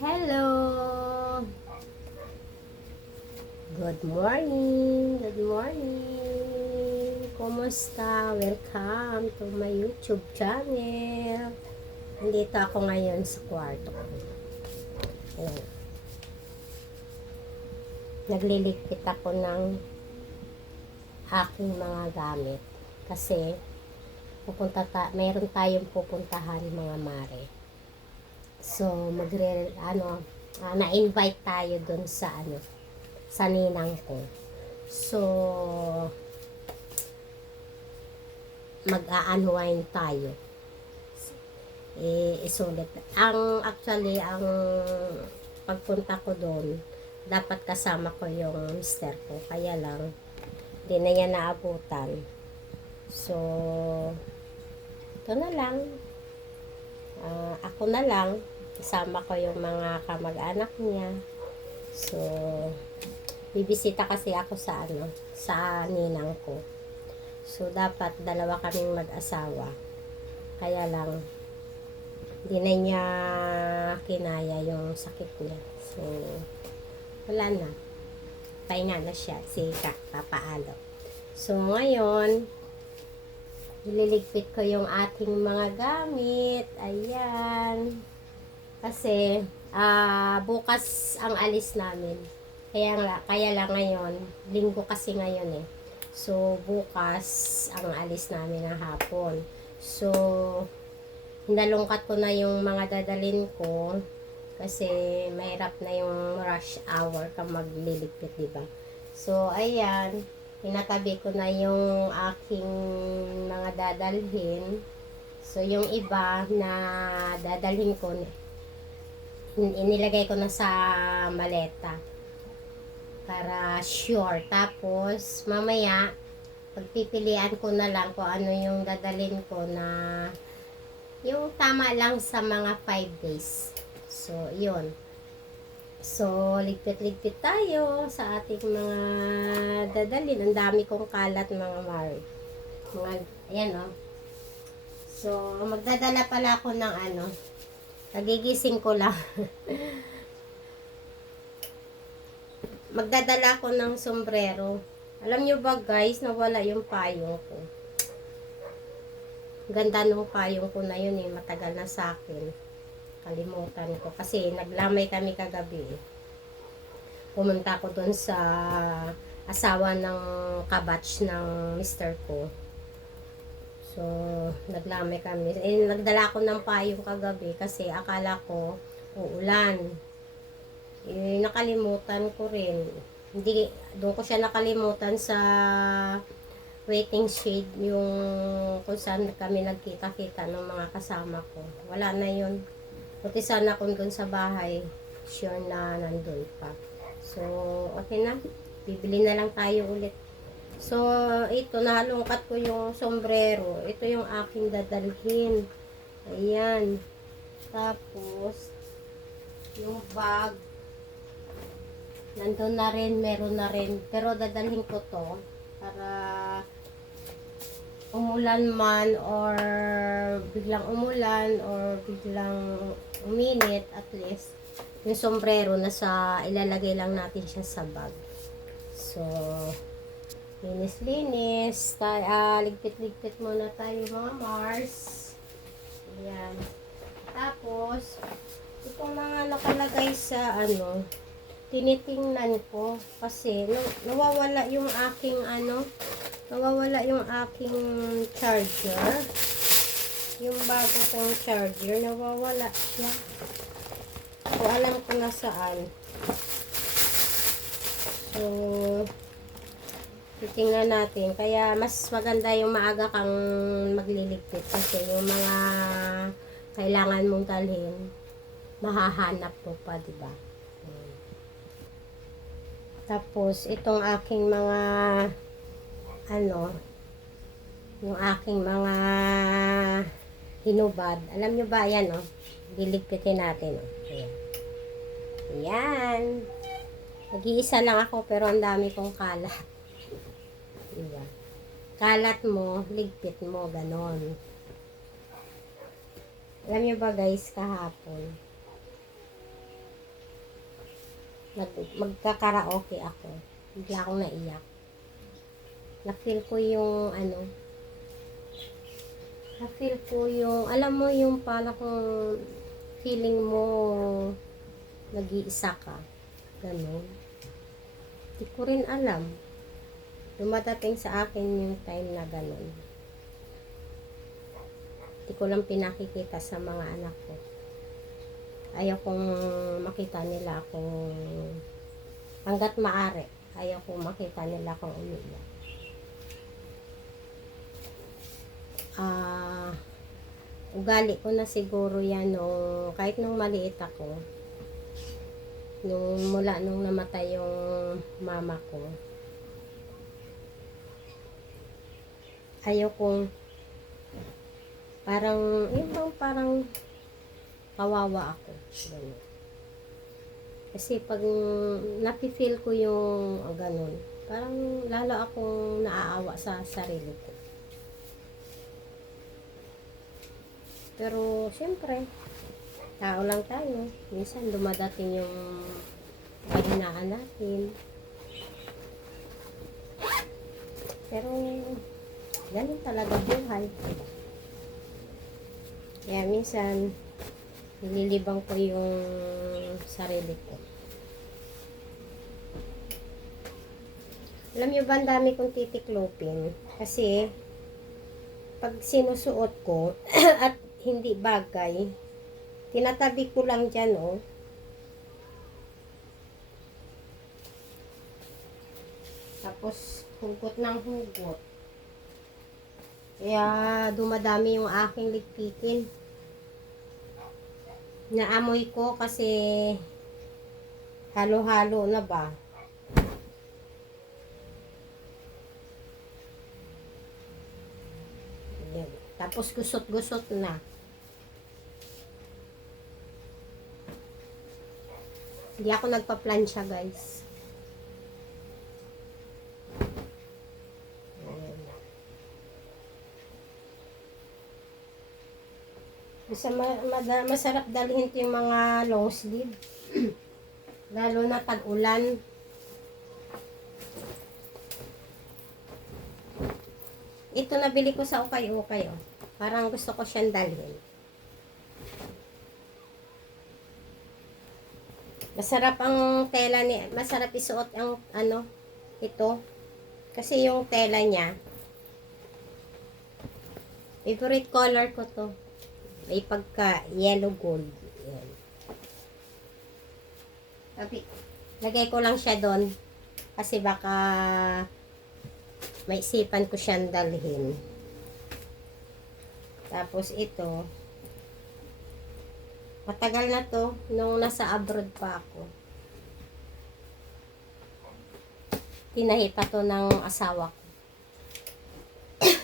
Hello! Good morning! Good morning! Kumusta? Welcome to my YouTube channel. Nandito ako ngayon sa kwarto ko. Ayan. Nagliligpit ako ng aking mga gamit. Kasi mayroon tayong pupuntahan mga mare. So, na-invite tayo dun sa ninang ko. So, mag-a-unwind tayo. Isulit. Ang pagpunta ko doon, dapat kasama ko yung mister ko. Kaya lang, di na niya naabutan. So, ito na lang. Ako na lang, kasama ko yung mga kamag-anak niya. So, bibisita kasi ako sa ninang ko. So, dapat dalawa kaming mag-asawa. Kaya lang, hindi na niya kinaya yung sakit niya. So, wala na. Pahinga na siya, si Papaalo. So, ngayon, ililigpit ko yung ating mga gamit. Ayan. Kasi, bukas ang alis namin. Kaya lang ngayon, linggo kasi ngayon eh. So, bukas ang alis namin ng hapon. So, nalungkat ko na yung mga dadalhin ko. Kasi, mahirap na yung rush hour ka magliligpit, diba? So, ayan. Pinatabi ko na yung aking mga dadalhin. So, yung iba na dadalhin ko, inilagay ko na sa maleta. Para sure. Tapos, mamaya, pagpipilian ko na lang kung ano yung dadalhin ko na yung tama lang sa mga 5 days. So, yun. So, ligpit-ligpit tayo sa ating mga dadalhin. Ang dami kong kalat mga mari. Ayan o. So, magdadala pala ako ng nagigising ko lang. Magdadala ako ng sombrero. Alam nyo ba guys, nawala yung payong ko. Ganda nung payong ko na yun eh. Matagal na sa akin. Kalimutan ko. Kasi naglamay kami kagabi. Pumunta ko dun sa asawa ng kabatch ng mister ko. So, naglamay kami. Nagdala ko ng payong kagabi kasi akala ko uulan. Nakalimutan ko rin. Doon ko siya nakalimutan sa waiting shade yung kung saan kami nagkita-kita ng mga kasama ko. Wala na yun. Buti sana kung doon sa bahay, sure na nandun pa. So, okay na. Bibili na lang tayo ulit. So, ito, nalungkat ko yung sombrero. Ito yung aking dadalhin. Ayan. Tapos, yung bag. Nandun na rin, meron na rin. Pero dadalhin ko to para umulan man or biglang umulan or biglang uminit, at least yung sombrero ilalagay lang natin siya sa bag. So, linis-linis. Ligpit-ligpit muna tayo mga Mars. Ayan. Tapos, itong mga nakalagay sa tinitingnan ko kasi nawawala yung aking charger. Yung bago kong charger, nawawala siya. So, alam ko na saan. So, titingnan natin. Kaya, mas maganda yung maaga kang magliligpit. Kasi yung mga kailangan mong dalhin, mahahanap mo pa, diba? Tapos, itong aking mga yung aking mga hinubad. Alam nyo ba, yan liligpitin natin, Ayan. Ayan. Nag-iisa lang ako, pero ang dami kong kalat. Diba? Kalat mo, ligpit mo, ganon. Alam nyo ba guys, kahapon, magkakaraoke ako. Bigla akong naiyak. Na-feel ko yung na-feel ko yung, alam mo yung parang kung feeling mo nag-iisa ka. Ganun. Hindi ko rin alam. Dumadating sa akin yung time na ganun. Hindi ko lang pinakikita sa mga anak ko. Ayaw kong makita nila akong hanggat maaari. Ayaw kong makita nila akong umiiyak. Ugali ko na siguro yan kahit nung maliit ako. Mula nung namatay yung mama ko. Ayaw kong parang kawawa ako. Ganun. Kasi pag napifeel ko yung ganun, parang lalo akong naaawa sa sarili ko. Pero syempre, tao lang tayo. Minsan dumadating yung kahinaan natin. Pero ganun talaga buhay. Kaya minsan nililibang ko yung sarili ko. Alam nyo ba, ang dami kong titiklopin. Kasi pag sinusuot ko at hindi bagay, tinatabi ko lang dyan, Tapos, hugot ng hugot. Kaya, dumadami yung aking ligpitin. Naamoy ko kasi halo-halo na ba? Yan. Tapos, gusot-gusot na. Hindi ako nagpa-plansya, guys. Masarap dalhin ito yung mga long sleeve. Lalo na tag-ulan. Ito nabili ko sa ukay-ukay, Parang gusto ko siyang dalhin. Masarap ang tela masarap isuot ang ito. Kasi yung tela niya, favorite color ko to. May pagka yellow gold. Yan. Lagay ko lang siya doon kasi baka maisipan ko siyang dalhin. Tapos ito, matagal na to nung nasa abroad pa ako. Tinahi pa to ng asawa ko.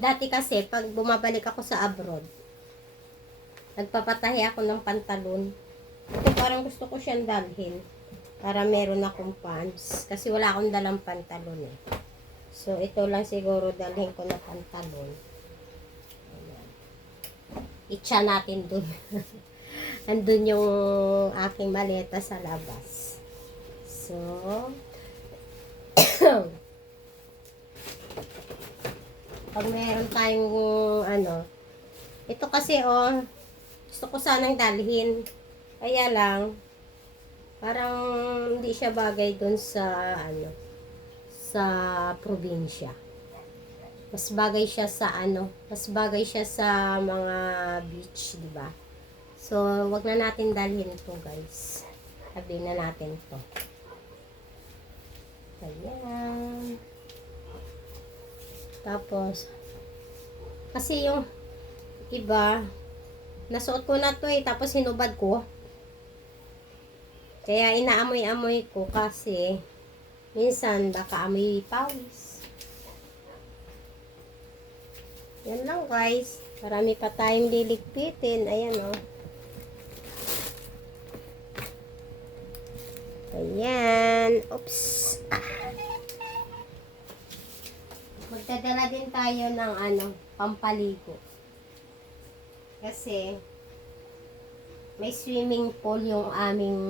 Dati kasi pag bumabalik ako sa abroad, nagpapatahi ako ng pantalon. Ito parang gusto ko siyang dalhin para meron akong pants kasi wala akong dalang pantalon So ito lang siguro dalhin ko na pantalon. Itcha natin dun. Andun yung aking maleta sa labas. So pag meron tayong ito kasi gusto ko sanang dalhin. Kaya lang parang hindi siya bagay dun sa sa probinsya. Mas bagay siya sa mga beach, di ba? So, wag na natin dalhin to, guys. Sabihin na natin to. Ayan. Tapos, kasi yung iba, nasuot ko na to tapos hinubad ko. Kaya inaamoy-amoy ko kasi minsan baka amoy pawis. Yan lang, guys. Marami pa tayong liligpitin. Ayan, Ayan. Oops. Magdadala din tayo ng pampaligo. Kasi may swimming pool yung aming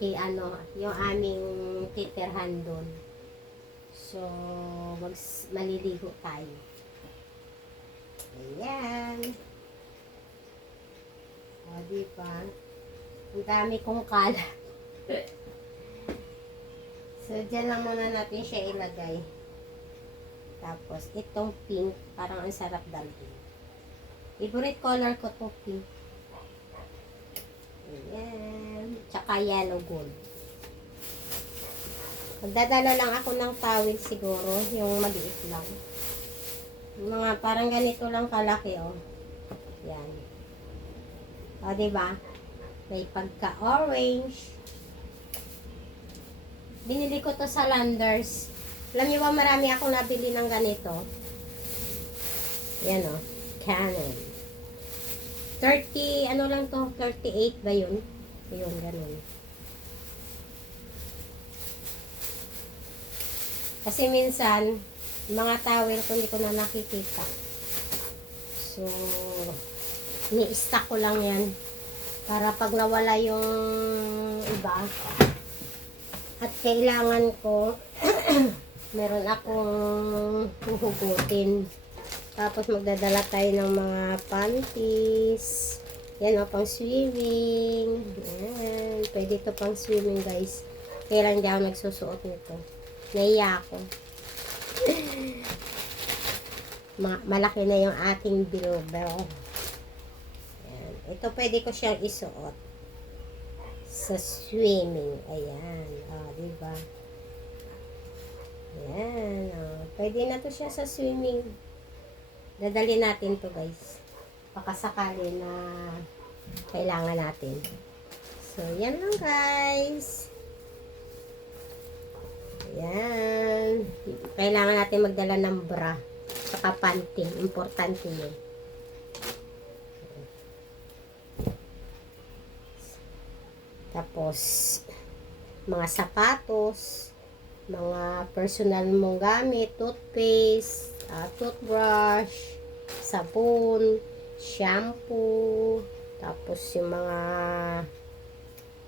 yung aming titirhan doon. So, maliligo tayo. Ayan. O, diba? Ang dami kong kalat. So, dyan lang muna natin siya ilagay. Tapos, itong pink, parang ang sarap dalhin. Favorite color ko to pink. Ayan. Tsaka yellow gold. Magdadala lang ako ng towel siguro, yung maliit lang. Yung mga parang ganito lang kalaki, oh. Yan. O, diba? May pagka-orange. Binili ko to sa Landers. Alam niyo ba, marami akong nabili ng ganito. Yan, oh. Canon. 30, ano lang to? 38 ba yun? Yun, ganun. Kasi minsan, mga towel ko hindi ko na nakikita. So, ni-stack ko lang yan. Para pag nawala yung iba, at kailangan ko, meron akong huhugutin. Tapos magdadala tayo ng mga panties. Yan o, pang swimming. Yan. Pwede ito pang swimming, guys. Kailan di ako nagsusuot nito. Naiya ako. Malaki na yung ating bilbel. Yan. Ito pwede ko siyang isuot sa swimming. Ayan. O, diba? Ayan. O. Pwede na to siya sa swimming. Dadali natin to, guys. Pakasakali na kailangan natin. So, yan lang, guys. Ayan. Kailangan natin magdala ng bra. Saka panty. Importante yun. Tapos, mga sapatos, mga personal mong gamit, toothpaste, toothbrush, sabon, shampoo, tapos yung mga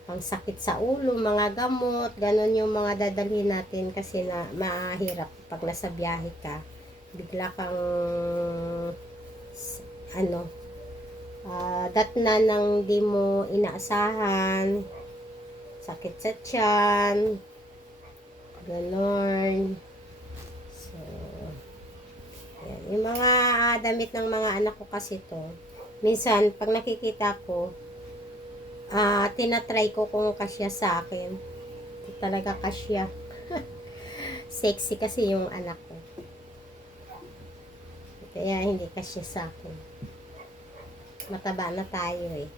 pangsakit sa ulo, mga gamot, ganun yung mga dadalhin natin kasi na mahirap pag nasa biyahe ka. Bigla kang datna nang di mo inaasahan, sakit sa tiyan, ganon. So, yan. Yung mga damit ng mga anak ko kasi to, minsan pag nakikita ko, tinatry ko kung kasya sa akin. Ito talaga kasya. Sexy kasi yung anak ko. Kaya hindi kasya sa akin. Mataba na tayo eh.